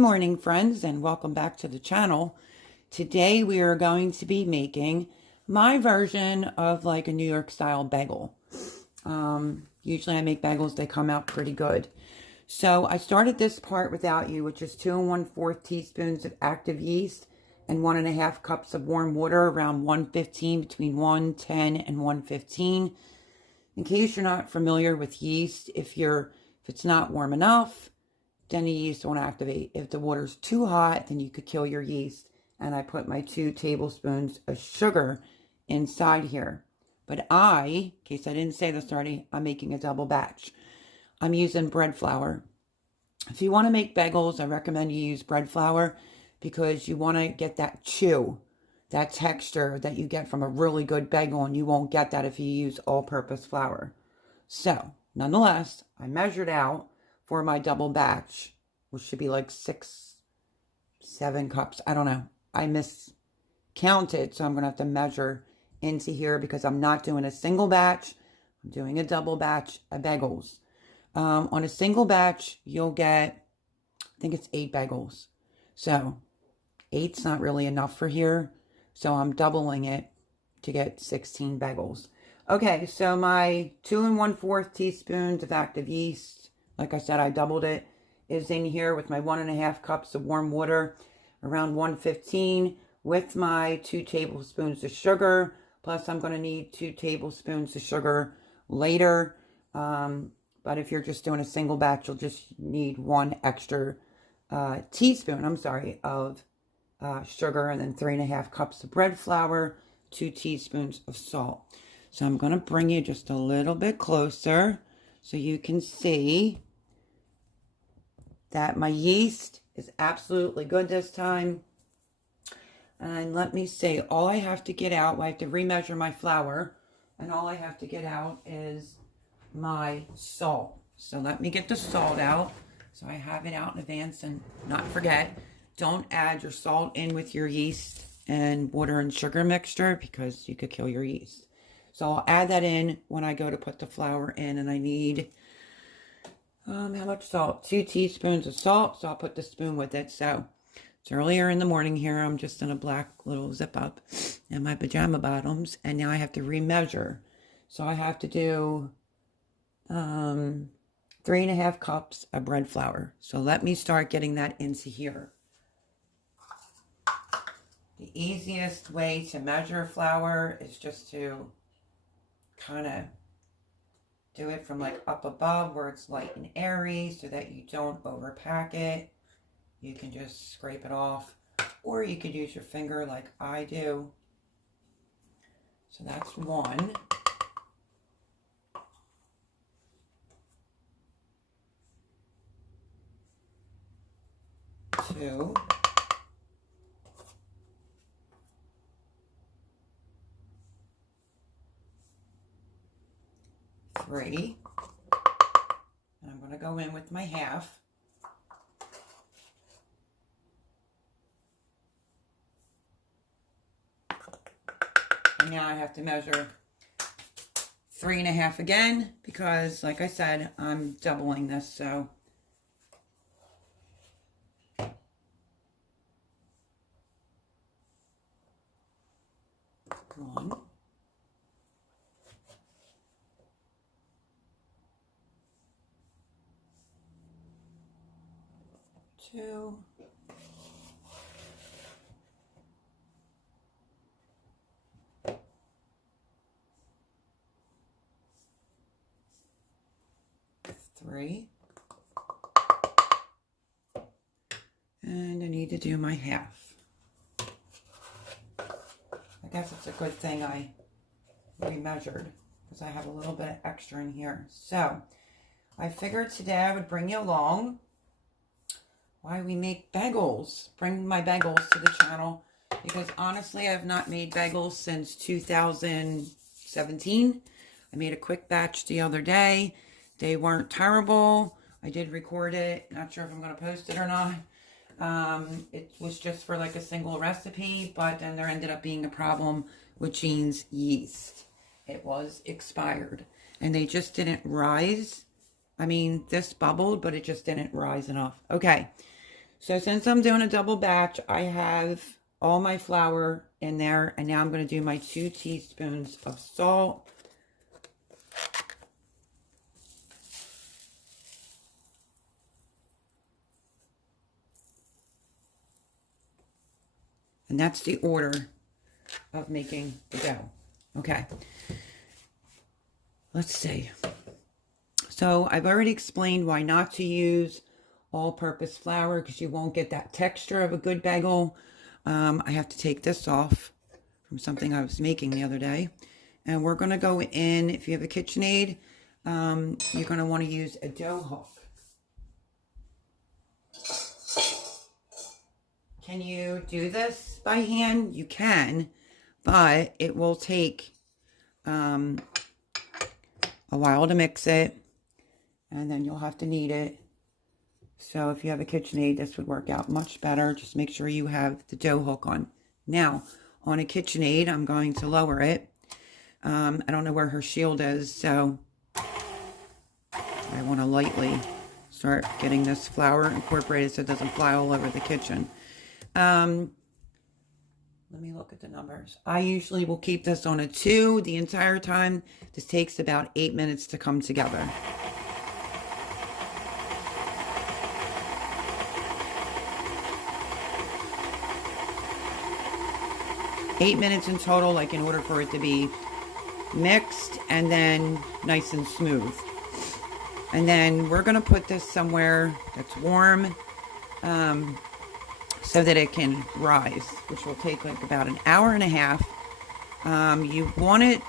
morning, friends, and welcome back to the channel. Today we are going to be making my version of like a New York style bagel. Usually I make bagels, they come out pretty good. So I started this part without you, which is 2 1/4 teaspoons of active yeast and 1.5 cups of warm water, around 115, between 110 and 115. In case you're not familiar with yeast, if it's not warm enough, then the yeast won't activate. If the water's too hot, then you could kill your yeast. And I put my 2 tablespoons of sugar inside here. But in case I didn't say this already, I'm making a double batch. I'm using bread flour. If you want to make bagels, I recommend you use bread flour because you want to get that chew, that texture that you get from a really good bagel, and you won't get that if you use all-purpose flour. So, nonetheless, I measured out for my double batch, which should be like 7 cups. I don't know. I miscounted, so I'm going to have to measure into here because I'm not doing a single batch. I'm doing a double batch of bagels. On a single batch, you'll get, I think it's 8 bagels. So 8's not really enough for here. So I'm doubling it to get 16 bagels. Okay, so my 2 1/4 teaspoons of active yeast, like I said, I doubled it, is in here with my 1.5 cups of warm water, around 115, with my 2 tablespoons of sugar. Plus, I'm going to need 2 tablespoons of sugar later. But if you're just doing a single batch, you'll just need 1 extra teaspoon, of sugar, and then 3.5 cups of bread flour, 2 teaspoons of salt. So I'm going to bring you just a little bit closer so you can see that my yeast is absolutely good this time. And let me see, all I have to get out, I have to remeasure my flour, and all I have to get out is my salt. So let me get the salt out so I have it out in advance, and not forget, don't add your salt in with your yeast and water and sugar mixture because you could kill your yeast. So I'll add that in when I go to put the flour in, and I need how much salt? 2 teaspoons of salt, so I'll put the spoon with it. So it's earlier in the morning here. I'm just in a black little zip up and my pajama bottoms, and now I have to remeasure. So I have to do 3.5 cups of bread flour. So let me start getting that into here. The easiest way to measure flour is just to kind of do it from like up above where it's light and airy so that you don't overpack it. You can just scrape it off, or you could use your finger like I do. So that's 1. 2. 3. And I'm going to go in with my half. And now I have to measure 3.5 again because, like I said, I'm doubling this. So 1. 2. 3. And I need to do my half. I guess it's a good thing I remeasured because I have a little bit extra in here. So I figured today I would bring you along why we make bagels. Bring my bagels to the channel because honestly I've not made bagels since 2017. I made a quick batch the other day. They weren't terrible. I did record it. Not sure if I'm going to post it or not. It was just for like a single recipe, but then there ended up being a problem with Jean's yeast. It was expired and they just didn't rise. I mean, this bubbled, but it just didn't rise enough. Okay, So since I'm doing a double batch, I have all my flour in there. And now I'm going to do my 2 teaspoons of salt. And that's the order of making the dough. Okay. Let's see. So I've already explained why not to use all-purpose flour, because you won't get that texture of a good bagel. I have to take this off from something I was making the other day. And we're going to go in, if you have a KitchenAid, you're going to want to use a dough hook. Can you do this by hand? You can, but it will take a while to mix it, and then you'll have to knead it. So if you have a KitchenAid, this would work out much better. Just make sure you have the dough hook on. Now, on a KitchenAid, I'm going to lower it. I don't know where her shield is, so I want to lightly start getting this flour incorporated so it doesn't fly all over the kitchen. Let me look at the numbers. I usually will keep this on a 2 the entire time. This takes about 8 minutes to come together. Eight minutes in total, like in order for it to be mixed and then nice and smooth. And then we're going to put this somewhere that's warm, so that it can rise, which will take like about an hour and a half. You want it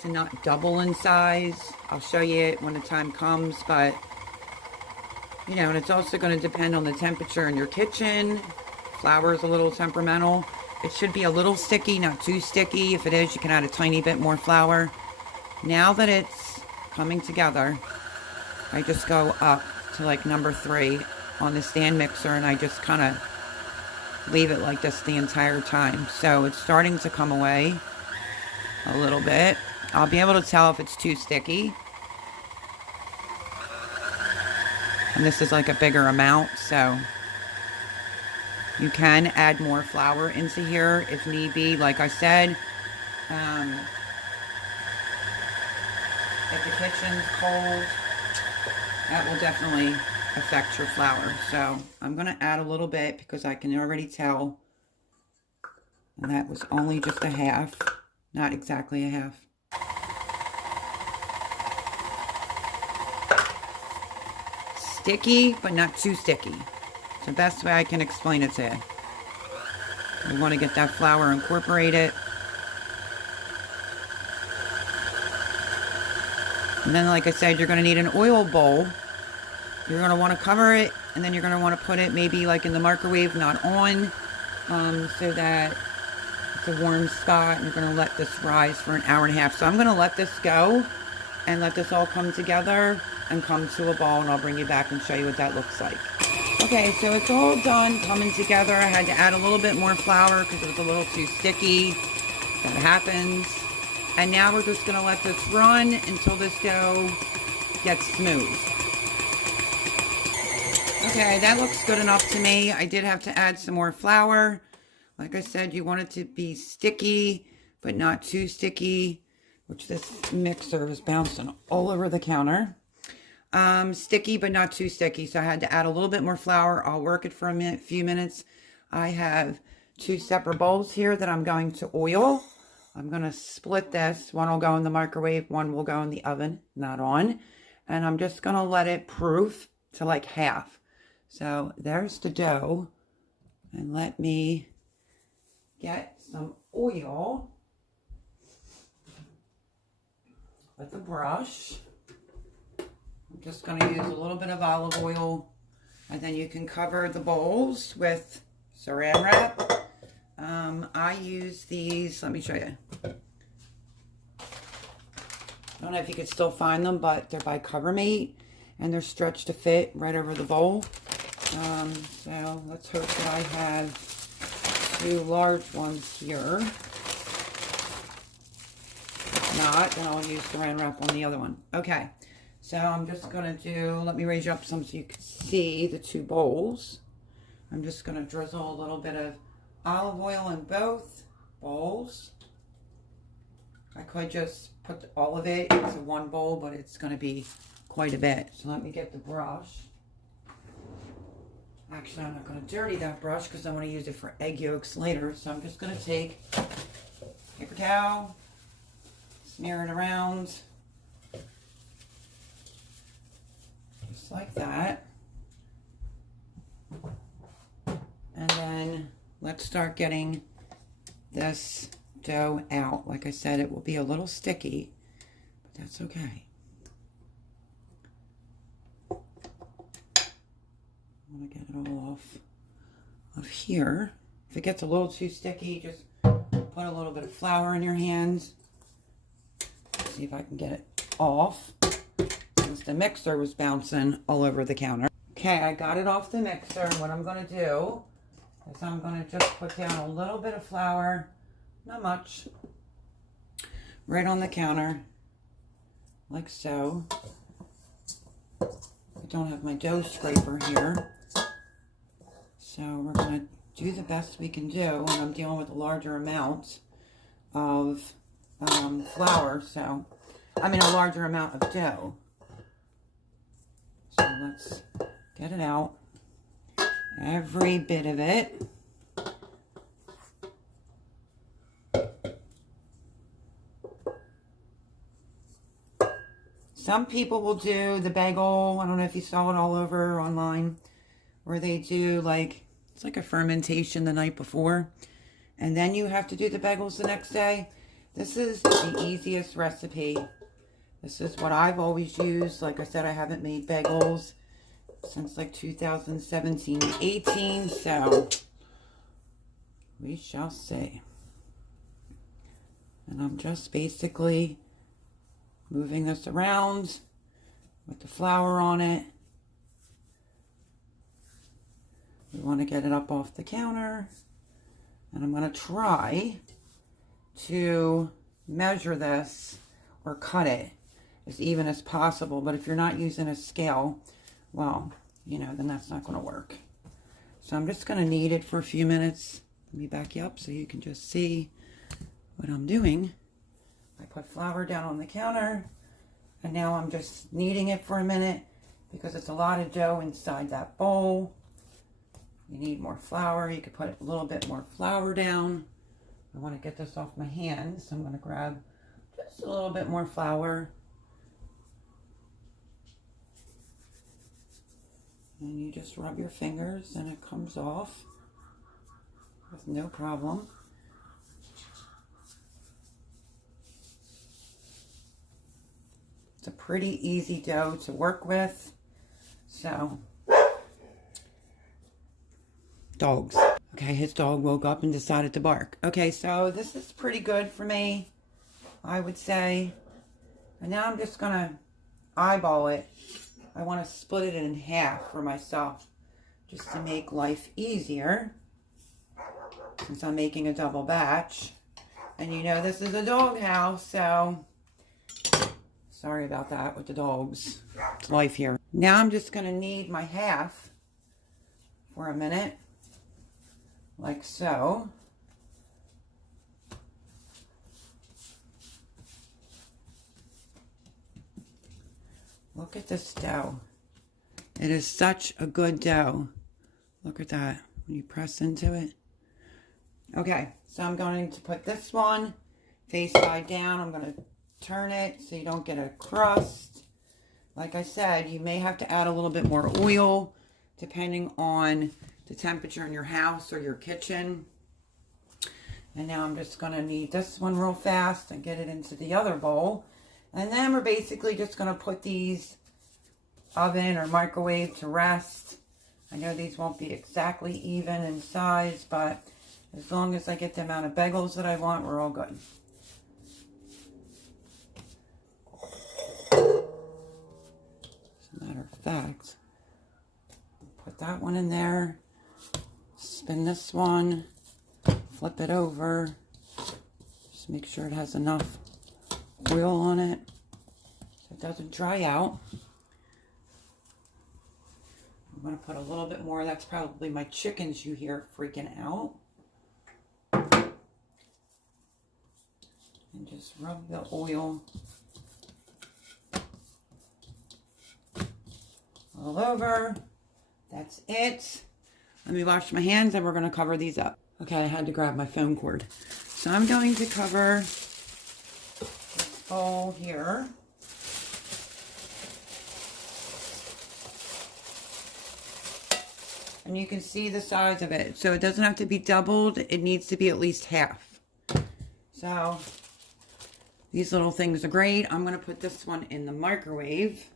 to not double in size. I'll show you it when the time comes, but you know, and it's also going to depend on the temperature in your kitchen. Flour is a little temperamental. It should be a little sticky, not too sticky. If it is, you can add a tiny bit more flour. Now that it's coming together, I just go up to like number 3 on the stand mixer, and I just kind of leave it like this the entire time. So it's starting to come away a little bit. I'll be able to tell if it's too sticky. And this is like a bigger amount, so you can add more flour into here if need be. Like I said, if the kitchen's cold, that will definitely affect your flour. So I'm going to add a little bit because I can already tell. And that was only just a half, not exactly a half. Sticky, but not too sticky. It's the best way I can explain it to you. We want to get that flour incorporated. And then, like I said, you're going to need an oil bowl. You're going to want to cover it, and then you're going to want to put it maybe like in the microwave, not on, so that it's a warm spot, and you're going to let this rise for an hour and a half. So I'm going to let this go and let this all come together and come to a ball, and I'll bring you back and show you what that looks like. Okay, so it's all done coming together. I had to add a little bit more flour because it was a little too sticky. That happens. And now we're just going to let this run until this dough gets smooth. Okay, that looks good enough to me. I did have to add some more flour. Like I said, you want it to be sticky, but not too sticky, which this mixer was bouncing all over the counter. Sticky, but not too sticky. So I had to add a little bit more flour. I'll work it for a few minutes. I have 2 separate bowls here that I'm going to oil. I'm going to split this. One will go in the microwave. One will go in the oven, not on. And I'm just going to let it proof to like half. So there's the dough. And let me get some oil with a brush. I'm just going to use a little bit of olive oil, and then you can cover the bowls with saran wrap. I use these, let me show you. I don't know if you could still find them, but they're by Covermate, and they're stretched to fit right over the bowl. So let's hope that I have 2 large ones here. If not, then I'll use saran wrap on the other one. Okay. So I'm just going to do, let me raise you up some so you can see the two bowls. I'm just going to drizzle a little bit of olive oil in both bowls. I could just put all of it into one bowl, but it's going to be quite a bit. So let me get the brush. Actually, I'm not going to dirty that brush because I want to use it for egg yolks later. So I'm just going to take paper towel, smear it around, just like that. And then let's start getting this dough out. Like I said, it will be a little sticky, but that's okay. I want to get it all off of here. If it gets a little too sticky, just put a little bit of flour in your hands. See if I can get it off, since the mixer was bouncing all over the counter. Okay, I got it off the mixer. What I'm going to do is I'm going to just put down a little bit of flour, not much, right on the counter, like so. I don't have my dough scraper here, so we're going to do the best we can do, and I'm dealing with a larger amount of flour, so, I mean a larger amount of dough. So let's get it out, every bit of it. Some people will do the bagel, I don't know if you saw it all over online, where they do like, it's like a fermentation the night before, and then you have to do the bagels the next day. This is the easiest recipe. This is what I've always used. Like I said, I haven't made bagels since like 2017, 18, so we shall see. And I'm just basically moving this around with the flour on it. We want to get it up off the counter, and I'm going to try to measure this or cut it as even as possible, but if you're not using a scale, well, you know, then that's not going to work. So I'm just going to knead it for a few minutes. Let me back you up so you can just see what I'm doing. I put flour down on the counter, and now I'm just kneading it for a minute because it's a lot of dough inside that bowl. You need more flour. You could put a little bit more flour down. I want to get this off my hands, so I'm going to grab just a little bit more flour. And you just rub your fingers and it comes off with no problem. It's a pretty easy dough to work with. So, dogs. Okay, his dog woke up and decided to bark. Okay, so this is pretty good for me, I would say. And now I'm just going to eyeball it. I want to split it in half for myself, just to make life easier, since I'm making a double batch. And you know this is a dog house, so sorry about that with the dogs. It's life here. Now I'm just going to knead my half for a minute, like so. Look at this dough. It is such a good dough. Look at that when you press into it. Okay, so I'm going to put this one face side down. I'm going to turn it so you don't get a crust. Like I said, you may have to add a little bit more oil depending on the temperature in your house or your kitchen. And now I'm just going to knead this one real fast and get it into the other bowl. And then we're basically just going to put these oven or microwave to rest. I know these won't be exactly even in size, but as long as I get the amount of bagels that I want, we're all good. As a matter of fact, put that one in there, spin this one, flip it over, just make sure it has enough oil on it. So doesn't dry out. I'm going to put a little bit more. That's probably my chickens you hear freaking out. And just rub the oil all over. That's it. Let me wash my hands and we're going to cover these up. Okay, I had to grab my phone cord. So I'm going to cover this bowl here. And you can see the size of it. So it doesn't have to be doubled. It needs to be at least half. So these little things are great. I'm going to put this one in the microwave.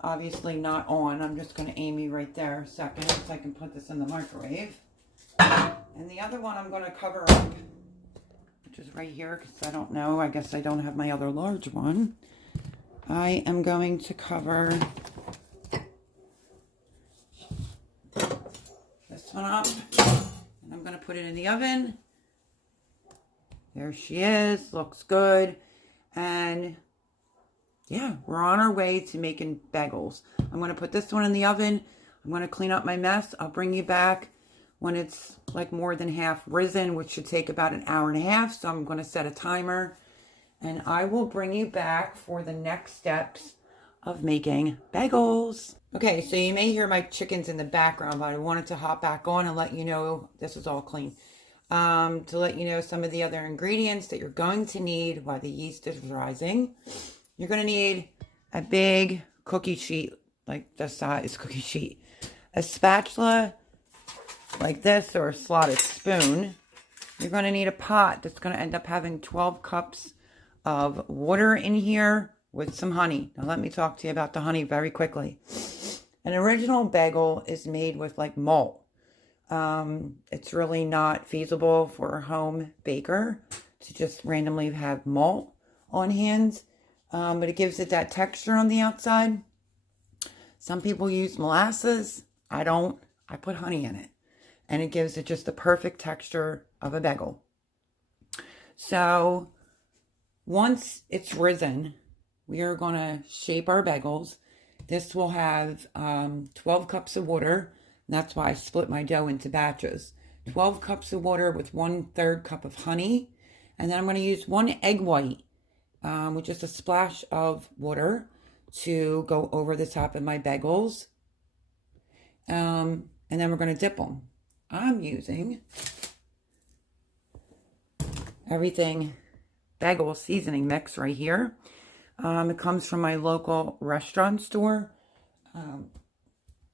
Obviously not on. I'm just going to aim you right there a second so I can put this in the microwave. And the other one I'm going to cover up, which is right here because I don't know. I guess I don't have my other large one. I am going to cover this one up. And I'm going to put it in the oven. There she is. Looks good. And yeah, we're on our way to making bagels. I'm going to put this one in the oven. I'm going to clean up my mess. I'll bring you back when it's like more than half risen, which should take about an hour and a half. So I'm going to set a timer. And I will bring you back for the next steps of making bagels. Okay, so you may hear my chickens in the background, but I wanted to hop back on and let you know this is all clean. To let you know some of the other ingredients that you're going to need while the yeast is rising. You're going to need a big cookie sheet, like this size cookie sheet. A spatula like this or a slotted spoon. You're going to need a pot that's going to end up having 12 cups of water in here with some honey. Now let me talk to you about the honey very quickly. An original bagel is made with like malt. It's really not feasible for a home baker to just randomly have malt on hand. But it gives it that texture on the outside. Some people use molasses. I don't. I put honey in it. And it gives it just the perfect texture of a bagel. So once it's risen, we are going to shape our bagels. This will have 12 cups of water. And that's why I split my dough into batches. 12 cups of water with 1/3 cup of honey. And then I'm going to use 1 egg white. With just a splash of water to go over the top of my bagels. And then we're going to dip them. I'm using everything bagel seasoning mix right here. It comes from my local restaurant store.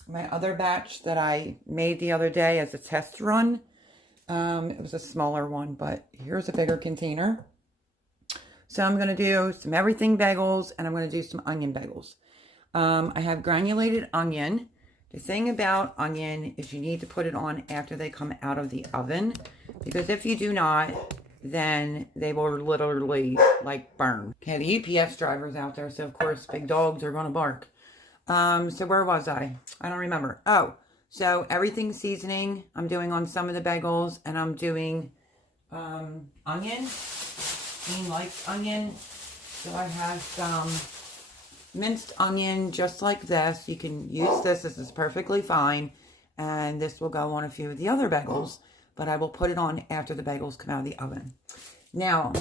My other batch that I made the other day as a test run, it was a smaller one, but here's a bigger container. So I'm going to do some everything bagels and I'm going to do some onion bagels. I have granulated onion. The thing about onion is you need to put it on after they come out of the oven. Because if you do not, then they will literally like burn. Okay, the UPS driver's out there. So of course big dogs are going to bark. So where was I? I don't remember. Oh, so everything seasoning I'm doing on some of the bagels. And I'm doing onion. Dean likes onion, so I have some minced onion just like this. You can use this. This is perfectly fine, and this will go on a few of the other bagels, but I will put it on after the bagels come out of the oven. Now,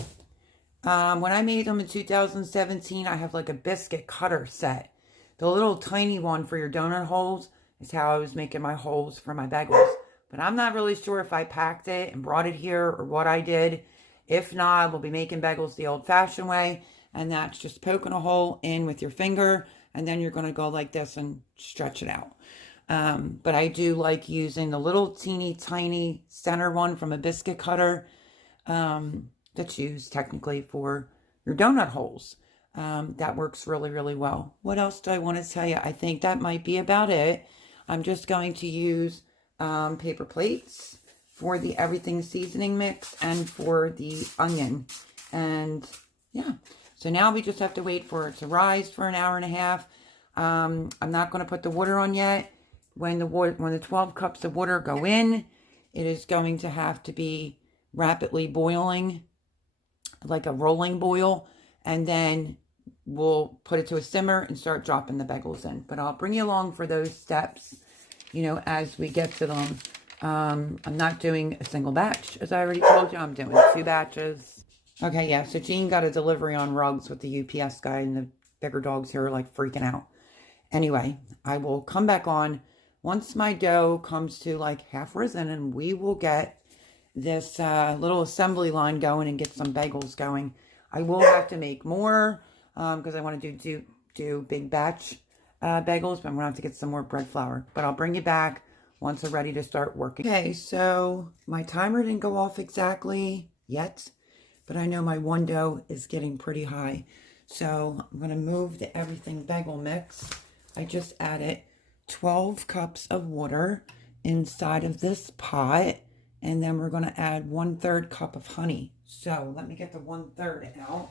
when I made them in 2017, I have like a biscuit cutter set. The little tiny one for your donut holes is how I was making my holes for my bagels, but I'm not really sure if I packed it and brought it here or what I did. If not, we'll be making bagels the old-fashioned way, and that's just poking a hole in with your finger, and then you're going to go like this and stretch it out. But I do like using the little teeny tiny center one from a biscuit cutter that's used technically for your donut holes. That works really, really well. What else do I want to tell you? I think that might be about it. I'm just going to use paper plates for the everything seasoning mix and for the onion. And yeah, so now we just have to wait for it to rise for an hour and a half. I'm not going to put the water on yet. When the 12 cups of water go in, it is going to have to be rapidly boiling, like a rolling boil. And then we'll put it to a simmer and start dropping the bagels in. But I'll bring you along for those steps, you know, as we get to them. I'm not doing a single batch, as I already told you. I'm doing 2 batches. Okay, yeah, so Jean got a delivery on rugs with the UPS guy, and the bigger dogs here are like freaking out. Anyway, I will come back on once my dough comes to like half risen, and we will get this little assembly line going and get some bagels going. I will have to make more because I want to do big batch bagels, but I'm going to have to get some more bread flour. But I'll bring you back once I'm ready to start working. Okay, so my timer didn't go off exactly yet, but I know my one dough is getting pretty high. So I'm going to move the everything bagel mix. I just added 12 cups of water inside of this pot, and then we're going to add 1/3 cup of honey. So let me get the 1/3 out.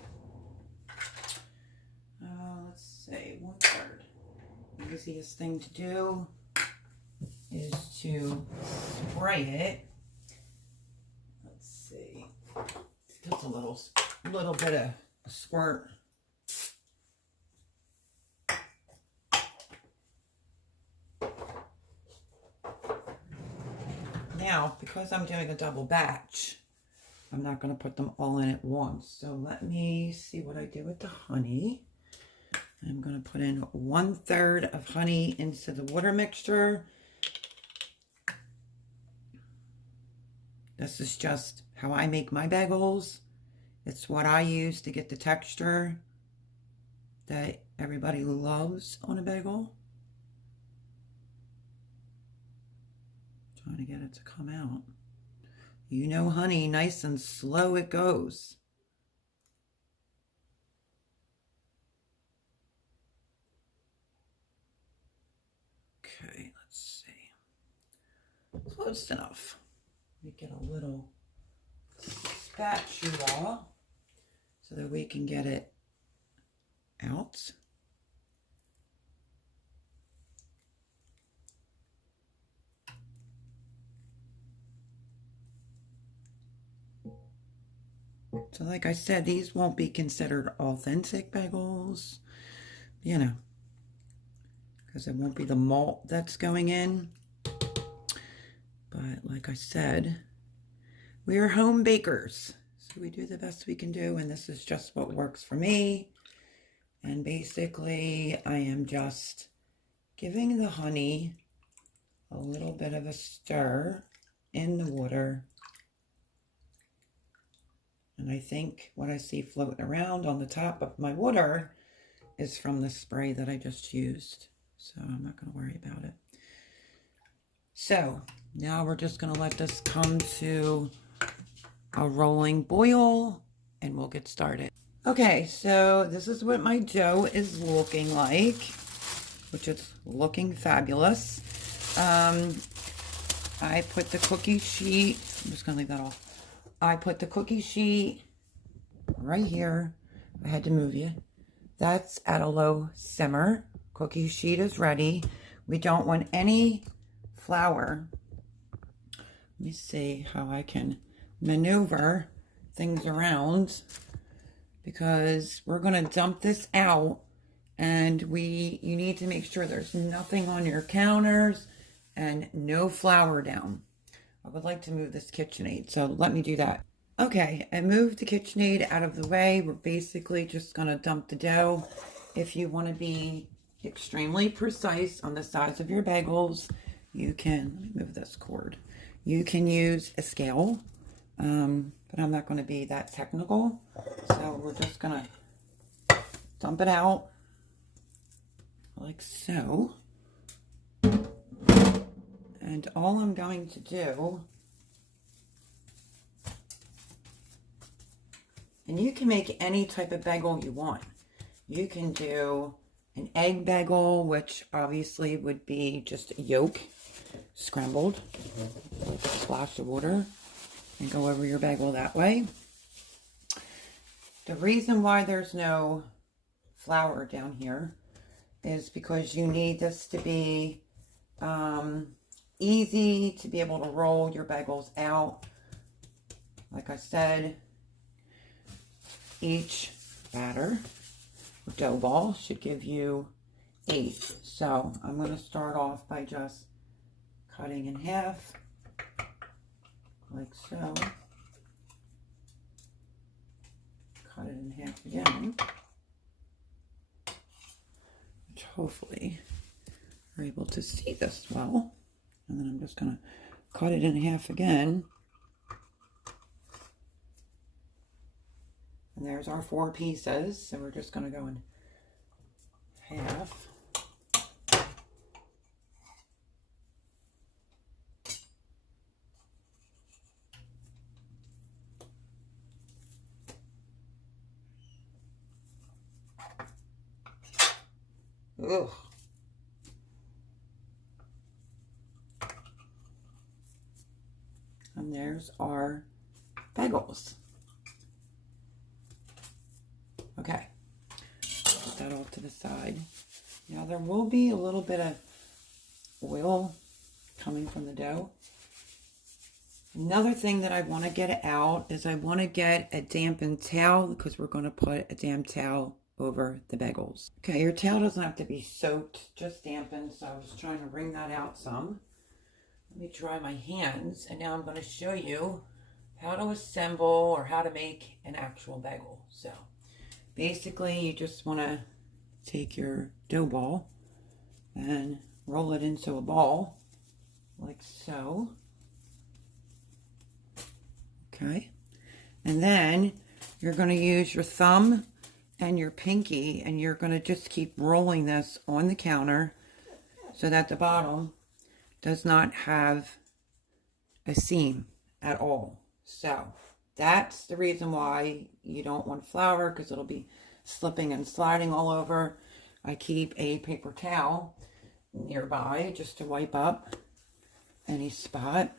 Let's see, 1/3. The easiest thing to do is to spray it. Let's see, just a little bit of a squirt. Now, because I'm doing a double batch, I'm not going to put them all in at once. So let me see what I do with the honey. I'm going to put in 1/3 of honey into the water mixture. This is just how I make my bagels. It's what I use to get the texture that everybody loves on a bagel. Trying to get it to come out. You know, honey, nice and slow it goes. Okay, let's see. Close enough. We get a little spatula so that we can get it out. So like I said, these won't be considered authentic bagels, you know, because it won't be the malt that's going in. But like I said, we are home bakers, so we do the best we can do, and this is just what works for me. And basically, I am just giving the honey a little bit of a stir in the water. And I think what I see floating around on the top of my water is from the spray that I just used. So I'm not going to worry about it. So now we're just going to let this come to a rolling boil and we'll get started. Okay, so this is what my dough is looking like, which is looking fabulous. I put the cookie sheet, I'm just going to leave that off. I put the cookie sheet right here. I had to move you. That's at a low simmer. Cookie sheet is ready. We don't want any flour. Let me see how I can maneuver things around, because we're going to dump this out, and you need to make sure there's nothing on your counters and no flour down. I would like to move this KitchenAid, so let me do that. Okay, I moved the KitchenAid out of the way. We're basically just going to dump the dough. If you want to be extremely precise on the size of your bagels, you can, let me move this cord. You can use a scale, but I'm not going to be that technical. So we're just going to dump it out like so. And all I'm going to do, and you can make any type of bagel you want. You can do an egg bagel, which obviously would be just a yolk scrambled, like a splash of water, and go over your bagel that way. The reason why there's no flour down here is because you need this to be easy to be able to roll your bagels out. Like I said, each batter dough ball should give you 8. So I'm going to start off by just cutting in half, like so. Cut it in half again, which hopefully you're able to see this well. And then I'm just going to cut it in half again. And there's our 4 pieces. So we're just going to go in half. Ugh. And there's our bagels. Okay, put that off to the side. Now there will be a little bit of oil coming from the dough. Another thing that I want to get out is I want to get a dampened towel, because we're going to put a damp towel over the bagels. Okay, your towel doesn't have to be soaked, just dampened, so I was trying to wring that out some. Let me dry my hands, and now I'm going to show you how to assemble or how to make an actual bagel. So basically you just want to take your dough ball and roll it into a ball like so. Okay, and then you're going to use your thumb and your pinky, and you're going to just keep rolling this on the counter so that the bottom does not have a seam at all. So that's the reason why you don't want flour, because it'll be slipping and sliding all over. I keep a paper towel nearby just to wipe up any spot.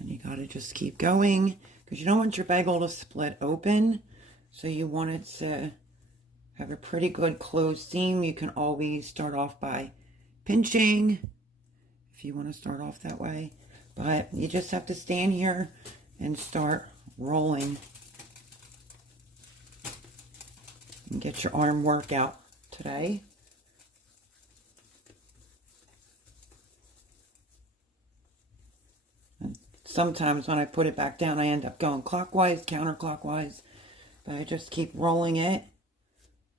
And you got to just keep going, because you don't want your bagel to split open. So you want it to have a pretty good closed seam. You can always start off by pinching if you want to start off that way. But you just have to stand here and start rolling and get your arm workout today. And sometimes when I put it back down, I end up going clockwise, counterclockwise. But I just keep rolling it,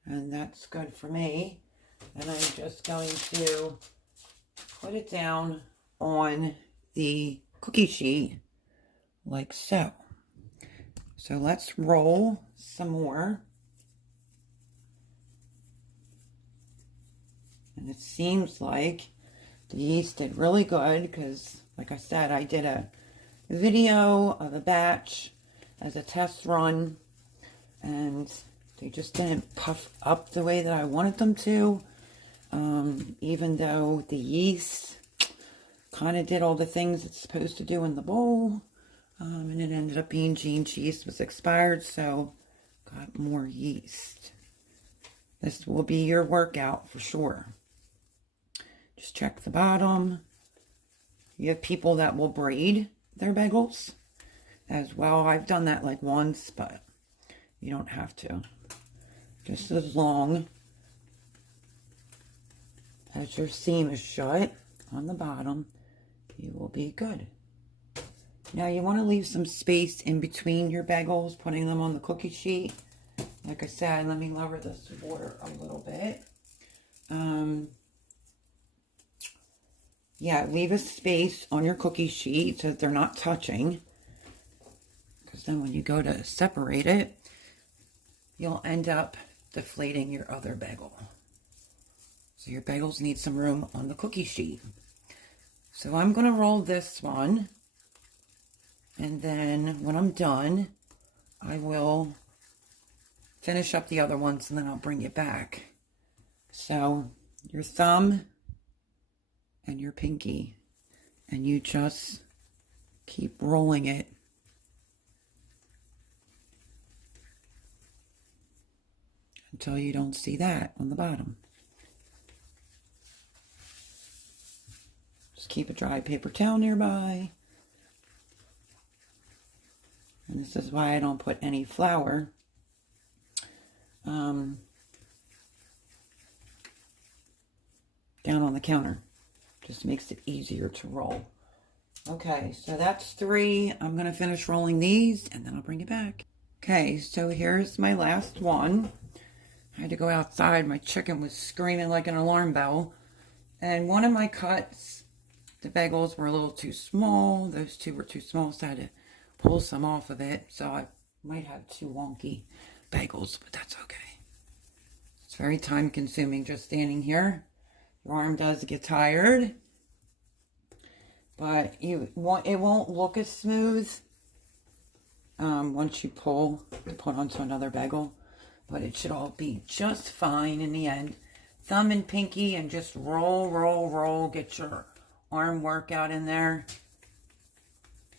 and that's good for me. And I'm just going to put it down on the cookie sheet like so. So let's roll some more. And it seems like the yeast did really good, because like I said, I did a video of a batch as a test run, and they just didn't puff up the way that I wanted them to. Even though the yeast kind of did all the things it's supposed to do in the bowl, and it ended up being Gene's yeast was expired, so got more yeast. This will be your workout for sure. Just check the bottom. You have people that will braid their bagels as well. I've done that like once, but you don't have to. Just as long as your seam is shut on the bottom, you will be good. Now you want to leave some space in between your bagels, putting them on the cookie sheet. Like I said, let me lower this water a little bit. Yeah, leave a space on your cookie sheet so that they're not touching, because then when you go to separate it, you'll end up deflating your other bagel. So your bagels need some room on the cookie sheet. So I'm going to roll this one, and then when I'm done, I will finish up the other ones, and then I'll bring it back. So your thumb and your pinky, and you just keep rolling it until you don't see that on the bottom. Just keep a dry paper towel nearby. And this is why I don't put any flour down on the counter. Just makes it easier to roll. Okay, so that's 3. I'm going to finish rolling these and then I'll bring it back. Okay, so here's my last one. I had to go outside. My chicken was screaming like an alarm bell. And one of my cuts, the bagels were a little too small. Those 2 were too small, so I had to pull some off of it. So I might have 2 wonky bagels, but that's okay. It's very time consuming just standing here. Your arm does get tired. But it won't look as smooth once you pull to put onto another bagel. But it should all be just fine in the end. Thumb and pinky and just roll, roll, roll. Get your arm workout in there.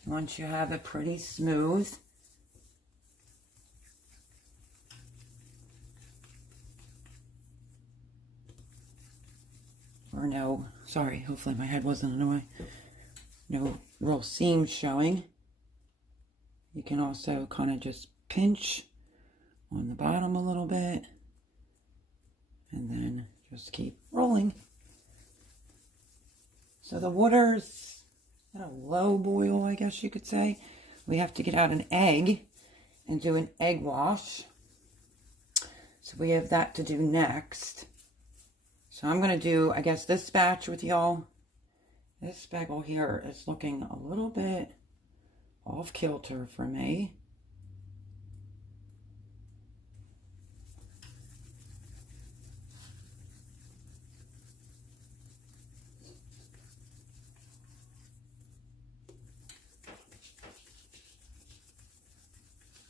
Once you have it pretty smooth. Or no, sorry, hopefully my head wasn't in the way. No real seams showing. You can also kind of just pinch on the bottom a little bit and then just keep rolling. So the water's at a low boil, I guess you could say. We have to get out an egg and do an egg wash. So we have that to do next. So I'm going to do, I guess, this batch with y'all. This bagel here is looking a little bit off kilter for me.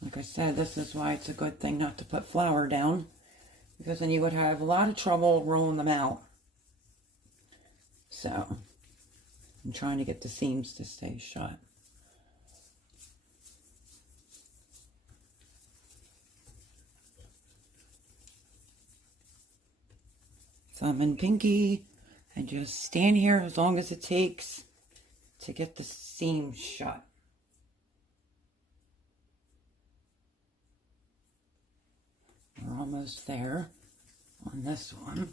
Like I said, this is why it's a good thing not to put flour down, because then you would have a lot of trouble rolling them out. So I'm trying to get the seams to stay shut. Thumb and pinky, and just stand here as long as it takes to get the seams shut. We're almost there on this one.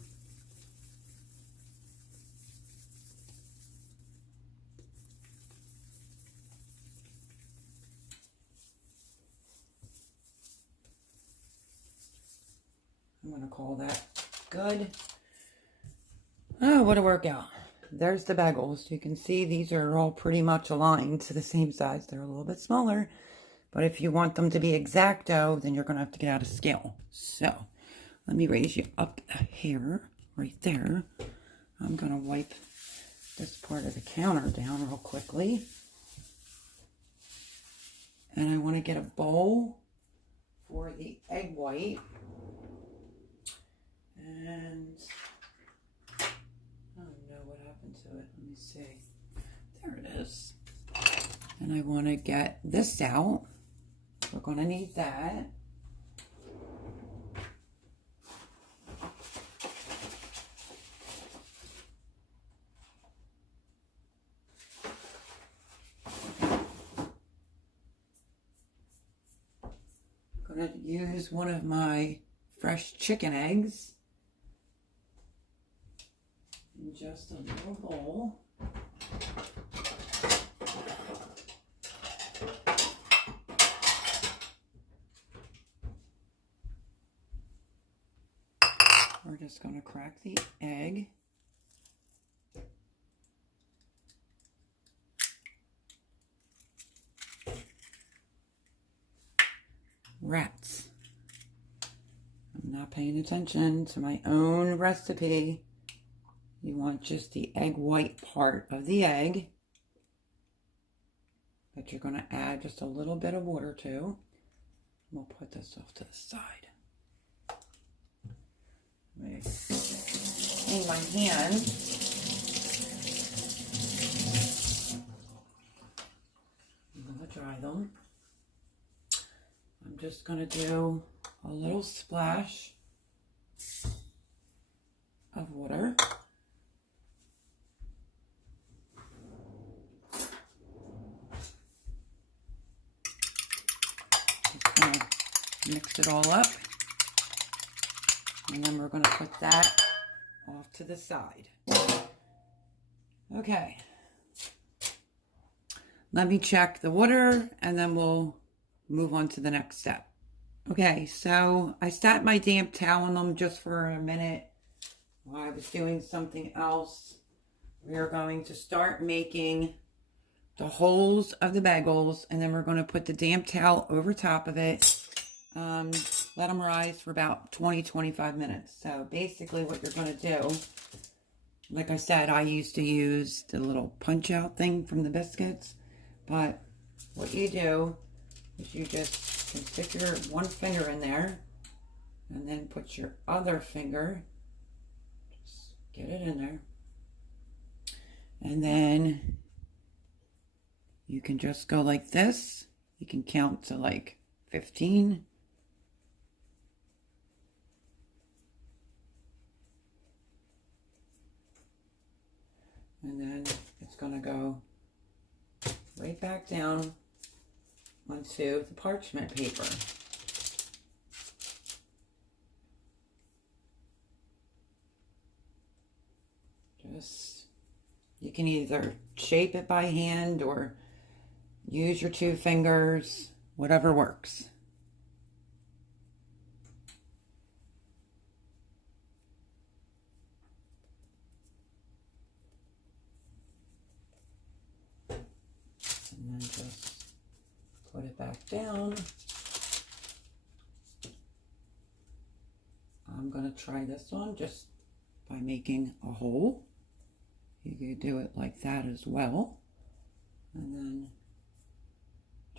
I'm going to call that good. Oh, what a workout. There's the bagels. You can see these are all pretty much aligned to the same size. They're a little bit smaller. But if you want them to be exacto, then you're going to have to get out a scale. So, let me raise you up a hair right there. I'm going to wipe this part of the counter down real quickly. And I want to get a bowl for the egg white. And I don't know what happened to it. Let me see. There it is. And I want to get this out. We're going to need that. I'm going to use one of my fresh chicken eggs in just a little bowl. We're just going to crack the egg. Rats. I'm not paying attention to my own recipe. You want just the egg white part of the egg that you're going to add just a little bit of water to. We'll put this off to the side. In my hand. I'm going to dry them. I'm just going to do a little splash of water. Just going to mix it all up. And then we're going to put that off to the side. Okay. Let me check the water and then we'll move on to the next step. Okay, so I sat my damp towel on them just for a minute while I was doing something else. We are going to start making the holes of the bagels, and then we're going to put the damp towel over top of it. Let them rise for about 20-25 minutes. So basically what you're going to do, like I said, I used to use the little punch out thing from the biscuits, but what you do is you just can stick your one finger in there and then put your other finger, just get it in there, and then you can just go like this. You can count to like 15. And then it's going to go right back down onto the parchment paper. Just, you can either shape it by hand or use your 2 fingers, whatever works. And then just put it back down. I'm going to try this one just by making a hole. You could do it like that as well. And then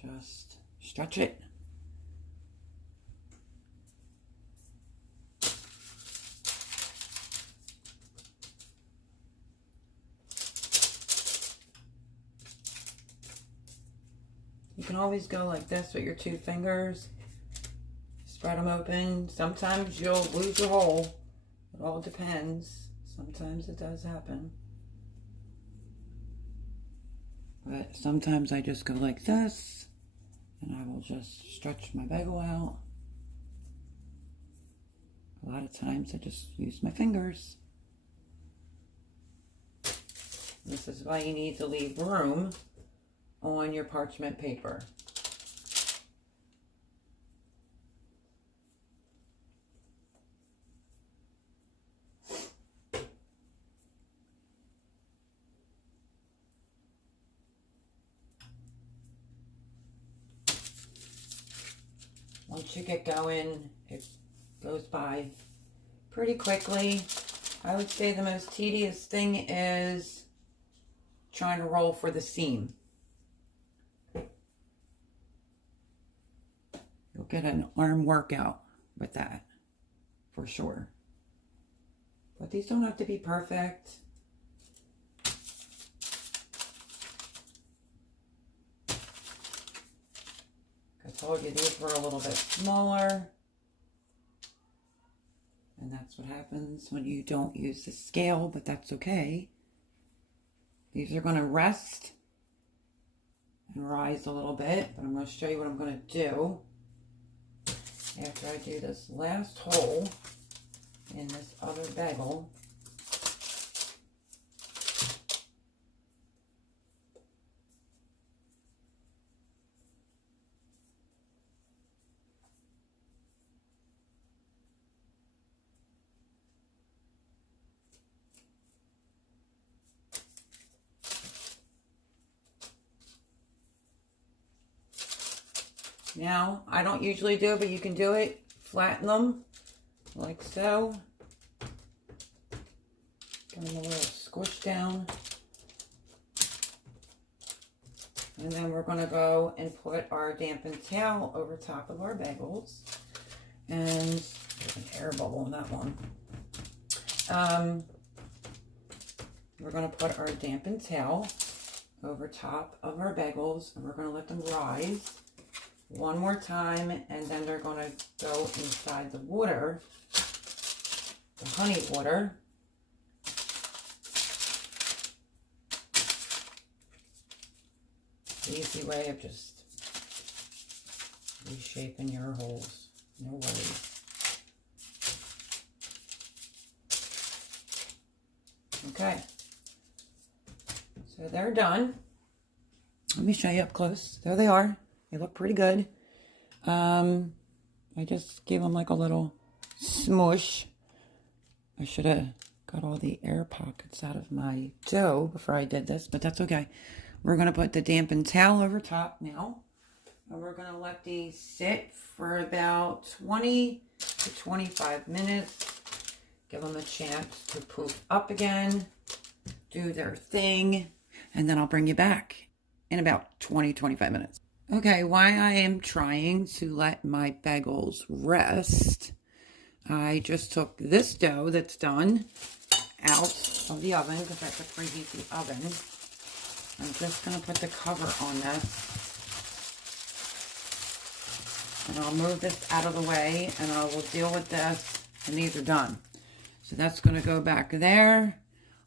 just stretch it. You can always go like this with your 2 fingers. Spread them open. Sometimes you'll lose your hole. It all depends. Sometimes it does happen. But sometimes I just go like this, and I will just stretch my bagel out. A lot of times I just use my fingers. This is why you need to leave room on your parchment paper. Once you get going, it goes by pretty quickly. I would say the most tedious thing is trying to roll for the seam. You'll get an arm workout with that, for sure. But these don't have to be perfect. I told you these were a little bit smaller. And that's what happens when you don't use the scale, but that's okay. These are going to rest and rise a little bit, but I'm going to show you what I'm going to do after I do this last hole in this other bagel. Now, I don't usually do it, but you can do it. Flatten them like so. Give them a little squish down. And then we're going to go and put our dampened towel over top of our bagels. And there's an air bubble in that one. We're going to put our dampened towel over top of our bagels, and we're going to let them rise one more time, and then they're going to go inside the water, the honey water. Easy way of just reshaping your holes. No worries. Okay. So they're done. Let me show you up close. There they are. They look pretty good. I just gave them like a little smush. I should have got all the air pockets out of my dough before I did this, but that's okay. We're going to put the dampened towel over top now. And we're going to let these sit for about 20 to 25 minutes. Give them a chance to poof up again, do their thing, and then I'll bring you back in about 20-25 minutes. Okay, while I am trying to let my bagels rest, I just took this dough that's done out of the oven, because I have to preheat the oven. I'm just going to put the cover on this. And I'll move this out of the way, and I will deal with this, and these are done. So that's going to go back there.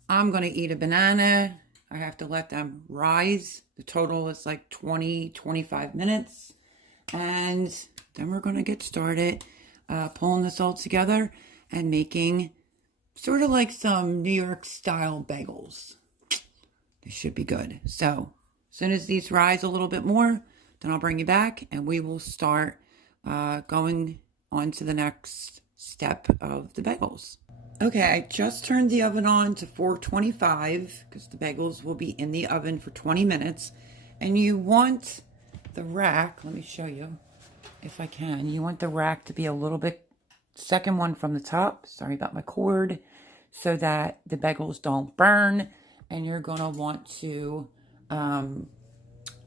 I'm going to eat a banana. I have to let them rise. The total is like 20-25 minutes. And then we're going to get started pulling this all together and making sort of like some New York style bagels. They should be good. So as soon as these rise a little bit more, then I'll bring you back and we will start going on to the next step of the bagels. Okay, I just turned the oven on to 425 because the bagels will be in the oven for 20 minutes. And you want the rack, let me show you if I can. You want the rack to be a little bit, second one from the top, sorry about my cord, so that the bagels don't burn. And you're going to want to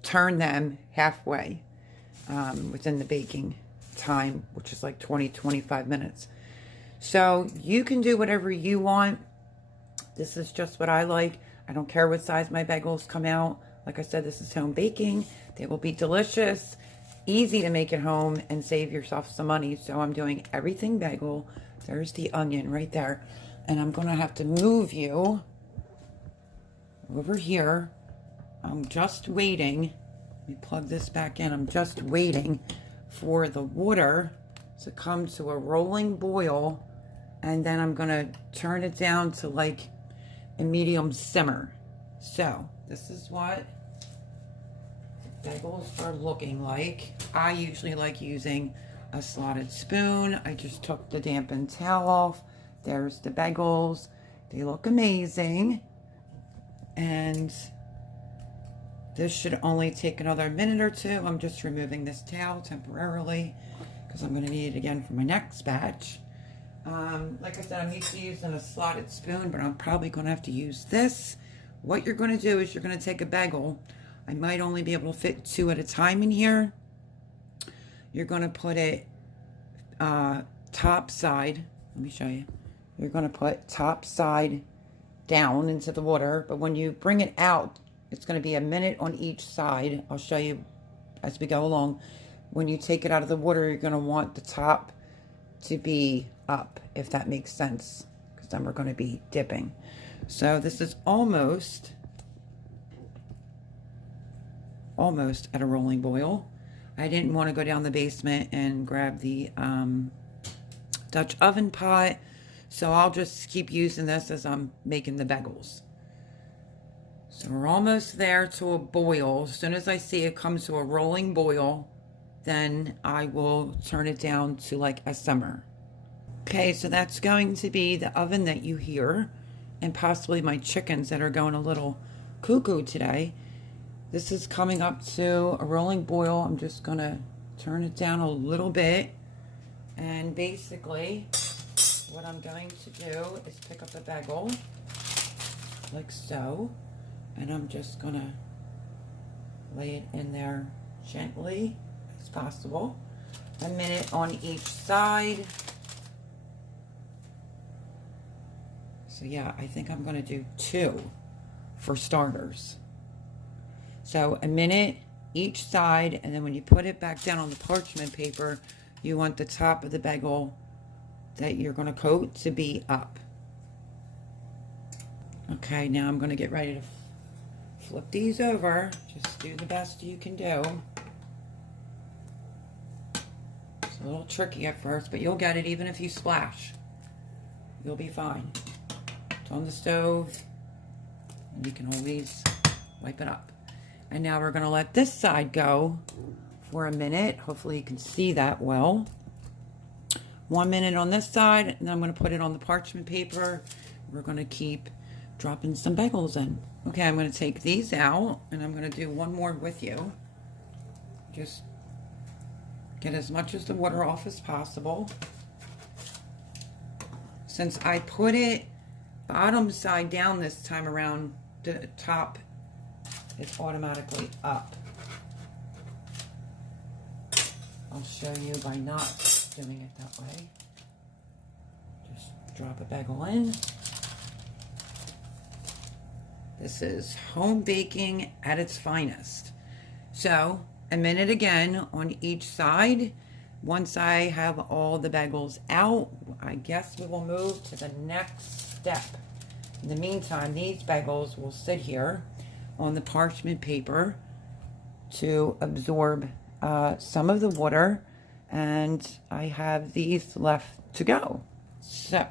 turn them halfway within the baking time, which is like 20-25 minutes. So you can do whatever you want. This is just what I like. I don't care what size my bagels come out. Like I said, this is home baking. They will be delicious, easy to make at home, and save yourself some money. So I'm doing everything bagel. There's the onion right there. And I'm going to have to move you over here. I'm just waiting. Let me plug this back in. I'm just waiting for the water to come to a rolling boil. And then I'm going to turn it down to like a medium simmer. So this is what the bagels are looking like. I usually like using a slotted spoon. I just took the dampened towel off. There's the bagels. They look amazing. And this should only take another minute or two. I'm just removing this towel temporarily because I'm going to need it again for my next batch. Like I said, I'm used to using a slotted spoon, but I'm probably going to have to use this. What you're going to do is you're going to take a bagel. I might only be able to fit 2 at a time in here. You're going to put it top side. Let me show you. You're going to put top side down into the water, but when you bring it out, it's going to be a minute on each side. I'll show you as we go along. When you take it out of the water, you're going to want the top to be up, if that makes sense, because then we're going to be dipping. So this is almost at a rolling boil. I didn't want to go down the basement and grab the Dutch oven pot, so I'll just keep using this as I'm making the bagels. So we're almost there to a boil. As soon as I see it come to a rolling boil, then I will turn it down to like a simmer. Okay, so that's going to be the oven that you hear, and possibly my chickens that are going a little cuckoo today. This is coming up to a rolling boil. I'm just going to turn it down a little bit. And basically, what I'm going to do is pick up a bagel, like so. And I'm just going to lay it in there gently as possible. A minute on each side. So yeah, I think I'm going to do 2 for starters. So a minute each side, and then when you put it back down on the parchment paper, you want the top of the bagel that you're going to coat to be up. Okay, now I'm going to get ready to flip these over. Just do the best you can do. It's a little tricky at first, but you'll get it even if you splash. You'll be fine. It's on the stove. And you can always wipe it up. And now we're going to let this side go for a minute. Hopefully you can see that well. 1 minute on this side, and then I'm going to put it on the parchment paper. We're going to keep dropping some bagels in. Okay, I'm going to take these out, and I'm going to do one more with you. Just get as much of the water off as possible. Since I put it bottom side down this time around, the top is automatically up. I'll show you by not doing it that way. Just drop a bagel in. This is home baking at its finest. So, a minute again on each side. Once I have all the bagels out, I guess we will move to the next step. In the meantime, these bagels will sit here on the parchment paper to absorb some of the water, and I have these left to go. So,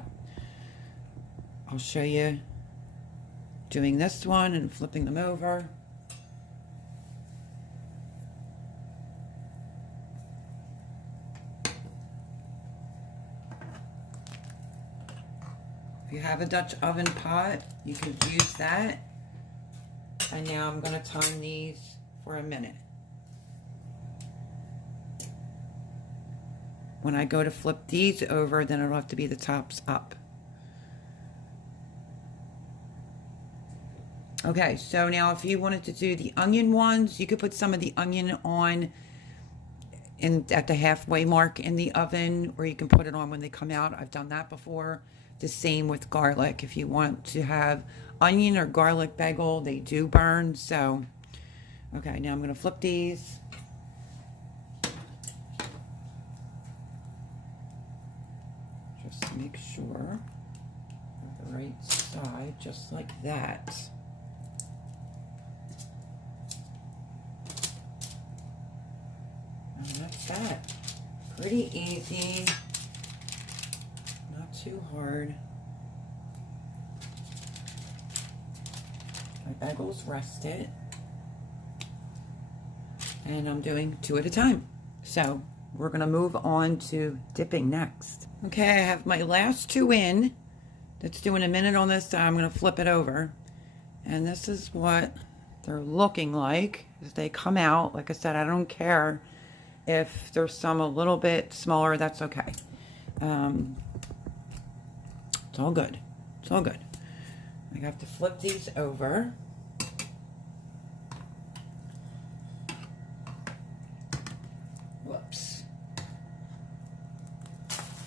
I'll show you doing this one and flipping them over. If you have a Dutch oven pot, you could use that. And now I'm going to time these for a minute. When I go to flip these over, then it'll have to be the tops up. Okay, so now if you wanted to do the onion ones, you could put some of the onion on at the halfway mark in the oven, or you can put it on when they come out. I've done that before. The same with garlic. If you want to have onion or garlic bagel, they do burn. So, okay, now I'm going to flip these. Just make sure the right side, just like that. And that's that. Pretty easy. Not too hard. My bagels rested. And I'm doing 2 at a time. So we're going to move on to dipping next. Okay, I have my last 2 in. That's doing a minute on this side. I'm going to flip it over. And this is what they're looking like as they come out. Like I said, I don't care if there's some a little bit smaller. That's okay. It's all good. It's all good. I have to flip these over. Whoops.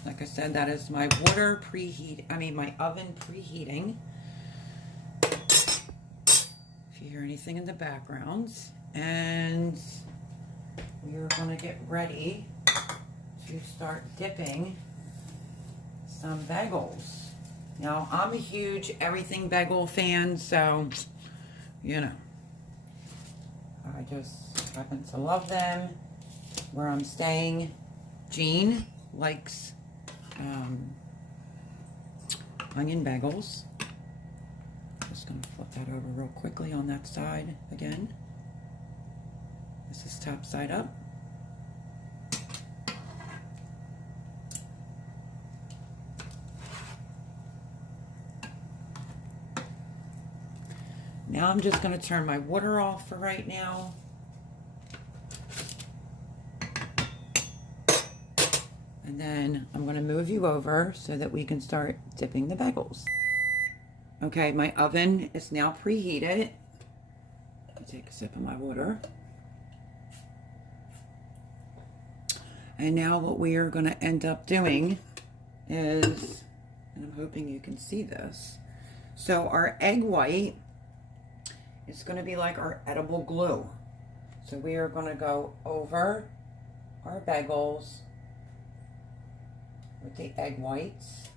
Like I said, that is my water my oven preheating. If you hear anything in the background. And we are going to get ready to start dipping some bagels. Now, I'm a huge everything bagel fan, so, you know, I just happen to love them. Where I'm staying, Jean likes onion bagels. Just going to flip that over real quickly on that side again. This is top side up. Now I'm just going to turn my water off for right now. And then I'm going to move you over so that we can start dipping the bagels. Okay, my oven is now preheated. I'll take a sip of my water. And now what we are going to end up doing is, and I'm hoping you can see this, so our egg white is going to be like our edible glue. So we are going to go over our bagels with the egg whites,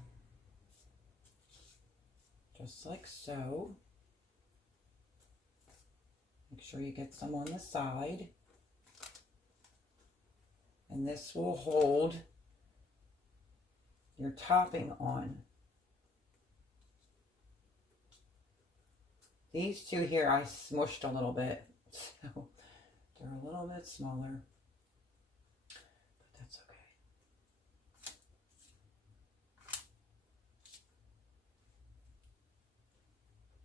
just like so. Make sure you get some on the side. And this will hold your topping on. These two here I smushed a little bit, so they're a little bit smaller, but that's okay.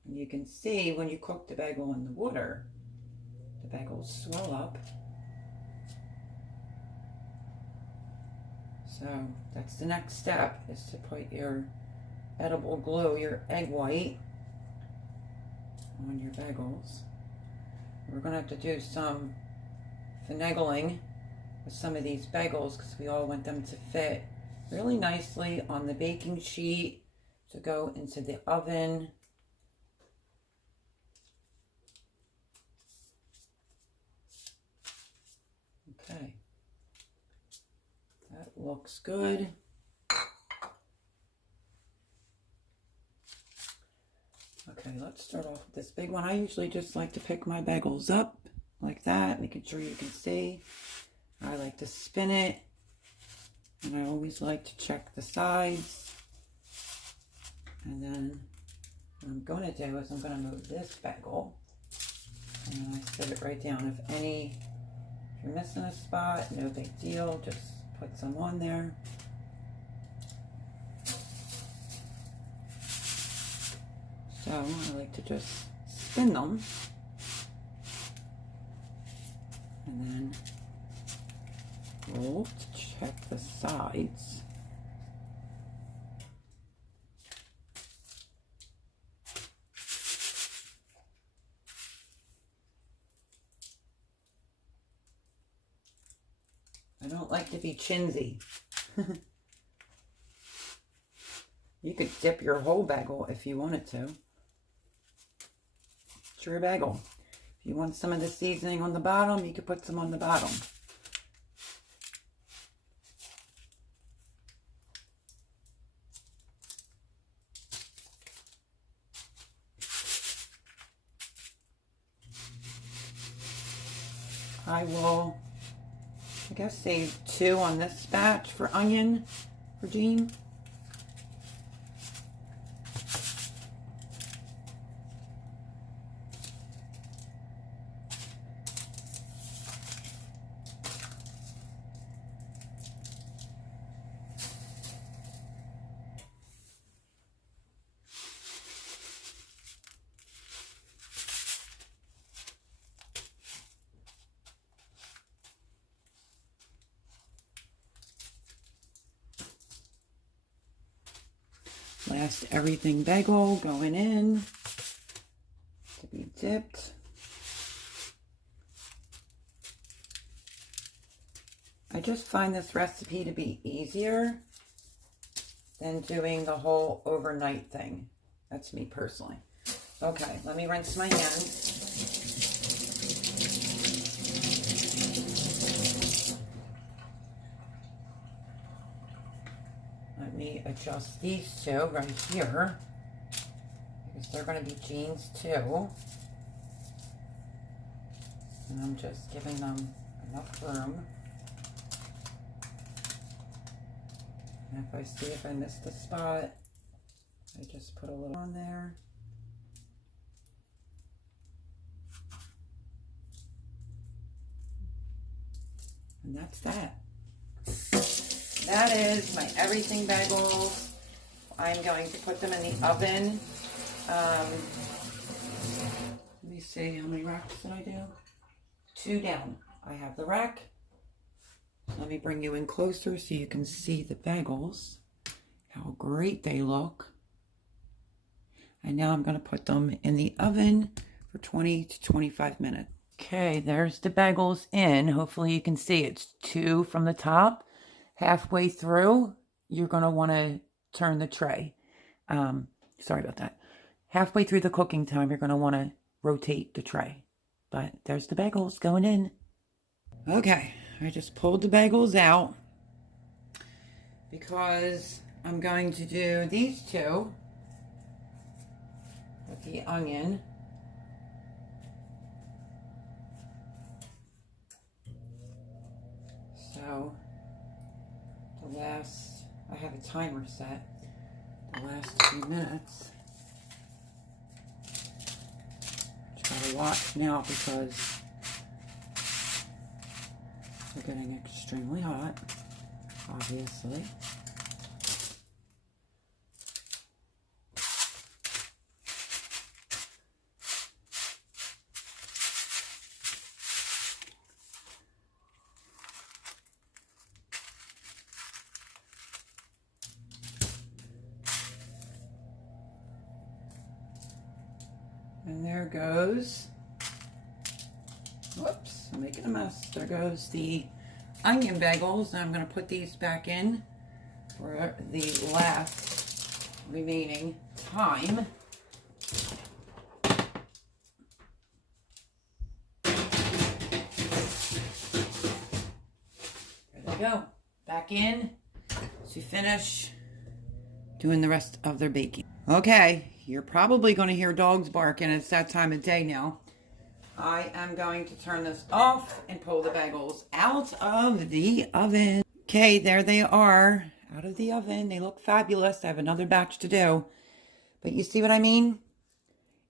And you can see when you cook the bagel in the water, the bagels swell up. So that's the next step, is to put your edible glue, your egg white, on your bagels. We're going to have to do some finagling with some of these bagels because we all want them to fit really nicely on the baking sheet to go into the oven. Okay. That looks good. Okay, let's start off with this big one. I usually just like to pick my bagels up like that, making sure you can see. I like to spin it, and I always like to check the sides. And then what I'm going to do is I'm going to move this bagel, and then I set it right down. If you're missing a spot, no big deal, just put some on there. So I like to just spin them and then roll to check the sides. I don't like to be chintzy. You could dip your whole bagel if you wanted to. It's your bagel. If you want some of the seasoning on the bottom, you could put some on the bottom. I will, I guess, save 2 on this batch for onion for Jean. Last everything bagel going in to be dipped. I just find this recipe to be easier than doing the whole overnight thing. That's me personally. Okay, let me rinse my hands. Let me adjust these 2 right here because they're going to be Jean's too. And I'm just giving them enough room. And if I see if I missed a spot, I just put a little on there. And that's that. That is my everything bagels. I'm going to put them in the oven. Let me see, how many racks did I do? 2 down. I have the rack. Let me bring you in closer so you can see the bagels. How great they look. And now I'm going to put them in the oven for 20 to 25 minutes. Okay, there's the bagels in. Hopefully you can see it's 2 from the top. Halfway through, you're going to want to turn the tray. Sorry about that. Halfway through the cooking time, you're going to want to rotate the tray. But there's the bagels going in. Okay, I just pulled the bagels out because I'm going to do these 2 with the onion. So the last, I have a timer set, the last few minutes. Gotta watch now because they're getting extremely hot, obviously. And there goes, whoops, I'm making a mess. There goes the onion bagels. And I'm going to put these back in for the last remaining time. There they go. Back in to finish doing the rest of their baking. Okay, you're probably going to hear dogs barking. It's that time of day now. I am going to turn this off and pull the bagels out of the oven. Okay, there they are out of the oven. They look fabulous. I have another batch to do. But you see what I mean?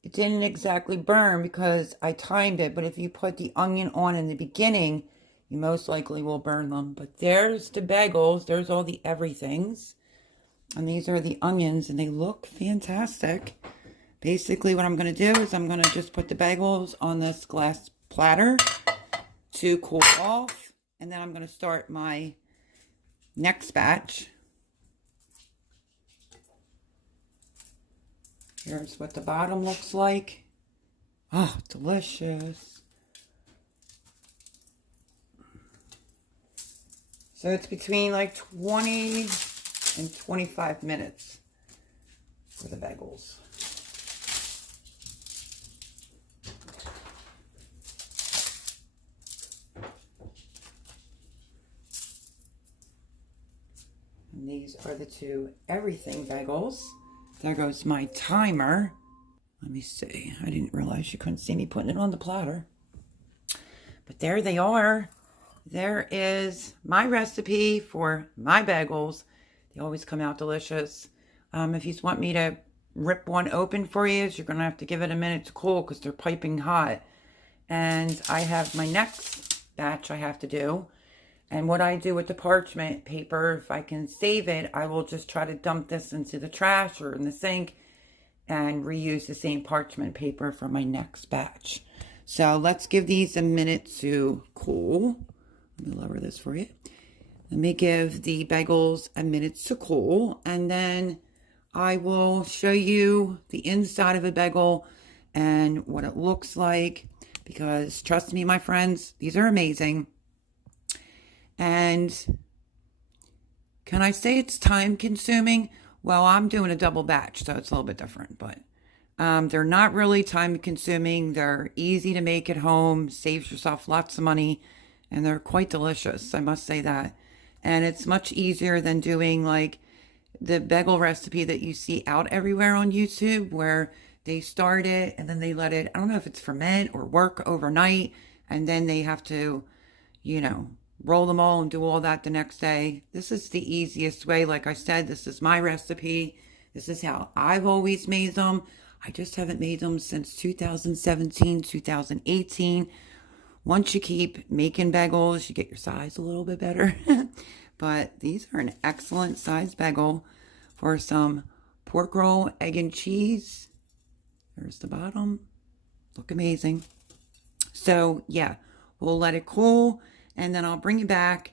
It didn't exactly burn because I timed it. But if you put the onion on in the beginning, you most likely will burn them. But there's the bagels. There's all the everythings. And these are the onions, and they look fantastic. Basically, what I'm going to do is I'm going to just put the bagels on this glass platter to cool off. And then I'm going to start my next batch. Here's what the bottom looks like. Oh, delicious. So it's between like 20 and 25 minutes for the bagels. And these are the two everything bagels. There goes my timer. Let me see. I didn't realize you couldn't see me putting it on the platter. But there they are. There is my recipe for my bagels. They always come out delicious. If you want me to rip one open for you, you're going to have to give it a minute to cool because they're piping hot. And I have my next batch I have to do. And what I do with the parchment paper, if I can save it, I will just try to dump this into the trash or in the sink and reuse the same parchment paper for my next batch. So let's give these a minute to cool. Let me lower this for you. Let me give the bagels a minute to cool, and then I will show you the inside of a bagel and what it looks like, because trust me, my friends, these are amazing. And can I say it's time consuming? Well, I'm doing a double batch, so it's a little bit different, but they're not really time consuming. They're easy to make at home, saves yourself lots of money, and they're quite delicious, I must say that. And it's much easier than doing like the bagel recipe that you see out everywhere on YouTube, where they start it and then they let it, I don't know if it's ferment or work overnight, and then they have to, you know, roll them all and do all that the next day. This is the easiest way. Like I said, this is my recipe. This is how I've always made them. I just haven't made them since 2017, 2018. Once you keep making bagels, you get your size a little bit better. But these are an excellent size bagel for some pork roll, egg and cheese. There's the bottom. Look amazing. So yeah, we'll let it cool, and then I'll bring you back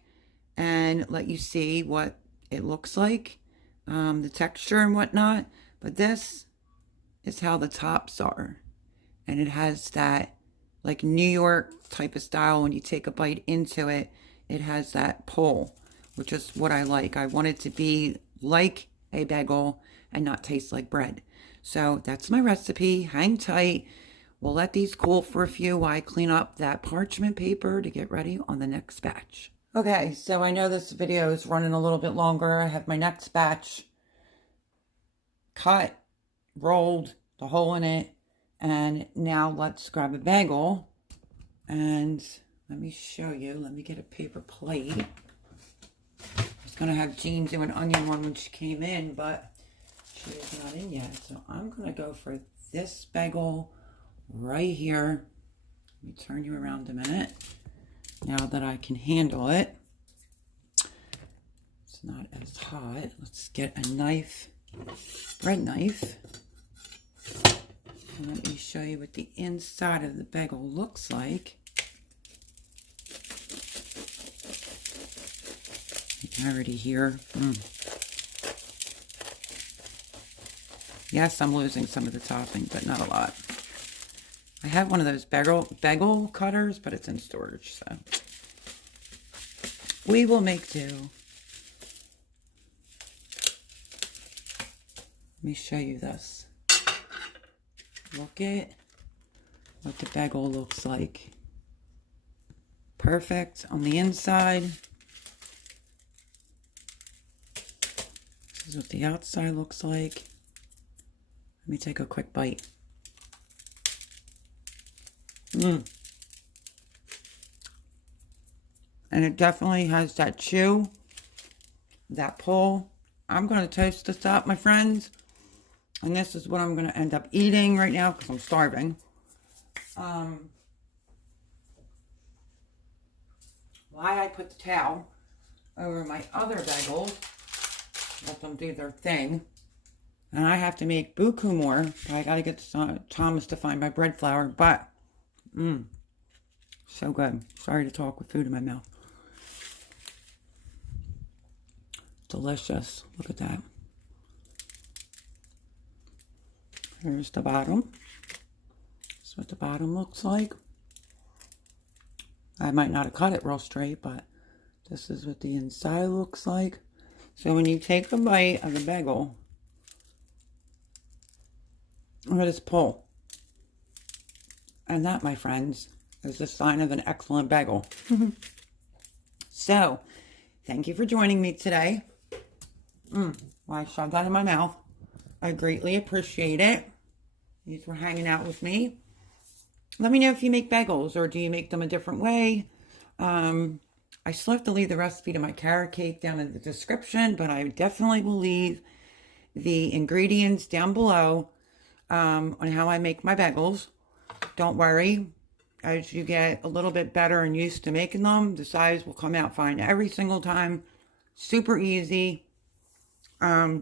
and let you see what it looks like, the texture and whatnot. But this is how the tops are. And it has that like New York type of style. When you take a bite into it, it has that pull, which is what I like. I want it to be like a bagel and not taste like bread. So that's my recipe. Hang tight. We'll let these cool for a few while I clean up that parchment paper to get ready on the next batch. Okay, so I know this video is running a little bit longer. I have my next batch cut, rolled, the hole in it, and now let's grab a bagel and let me show you. Let me get a paper plate. I was going to have Jean do an onion one when she came in, but she is not in yet. So I'm going to go for this bagel right here. Let me turn you around a minute. Now that I can handle it. It's not as hot. Let's get a knife, bread knife. And let me show you what the inside of the bagel looks like. You can already hear. Yes, I'm losing some of the topping, but not a lot. I have one of those bagel cutters, but it's in storage, so we will make do. Let me show you this. Look at what the bagel looks like. Perfect on the inside. This is what the outside looks like. Let me take a quick bite. And it definitely has that chew, that pull. I'm going to toast this up, my friends. And this is what I'm going to end up eating right now because I'm starving. Why I put the towel over my other bagels. Let them do their thing. And I have to make buku more. But I got to get Thomas to find my bread flour. But, so good. Sorry to talk with food in my mouth. Delicious. Look at that. Here's the bottom. This is what the bottom looks like. I might not have cut it real straight, but this is what the inside looks like. So when you take a bite of the bagel, look at this pull. And that, my friends, is the sign of an excellent bagel. So, thank you for joining me today. Well, I shoved that in my mouth. I greatly appreciate it. Thanks for hanging out with me. Let me know if you make bagels or do you make them a different way. I still have to leave the recipe to my carrot cake down in the description, but I definitely will leave the ingredients down below on how I make my bagels. Don't worry. As you get a little bit better and used to making them, the size will come out fine every single time. Super easy.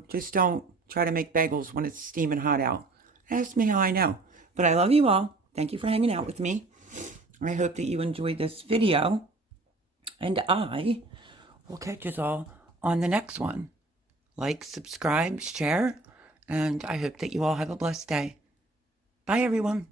Just don't try to make bagels when it's steaming hot out. Ask me how I know. But I love you all. Thank you for hanging out with me. I hope that you enjoyed this video. And I will catch us all on the next one. Like, subscribe, share. And I hope that you all have a blessed day. Bye, everyone.